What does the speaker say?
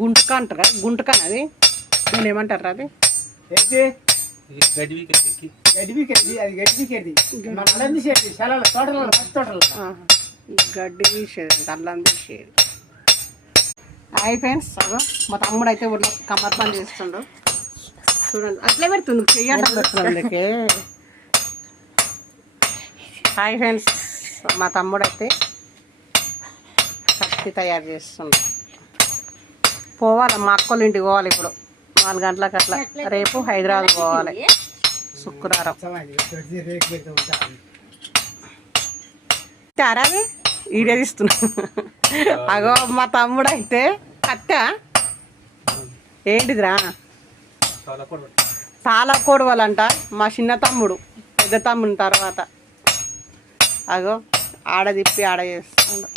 గుంటక అంటారా? గుంటకని అది దాన్ని ఏమంటారా? అది గడ్డి తీసేది అల్లం తీసేది. హాయ్ ఫ్రెండ్స్, మా తమ్ముడు అయితే ఊళ్ళో కమ్మర్ పని చేస్తుండు చూడండి. అట్లే పెడుతుంది చెయ్యాలందుకే. హాయ్ ఫ్రెండ్స్, మా తమ్ముడు అయితే కత్తి తయారు చేస్తుండు. పోవాలి మా అక్కల ఇంటికి పోవాలి ఇప్పుడు 4 గంటలకు అట్లా. రేపు హైదరాబాద్ పోవాలి శుక్రవారం. చారాది ఈడే తీస్తున్నా. అగో మా తమ్ముడు అయితే కత్తా ఏంటిదిరా? చాలా కొడవలంట మా చిన్న తమ్ముడు పెద్ద తమ్ముని తర్వాత. అగో ఆడ తిప్పి ఆడ చేస్తాడు.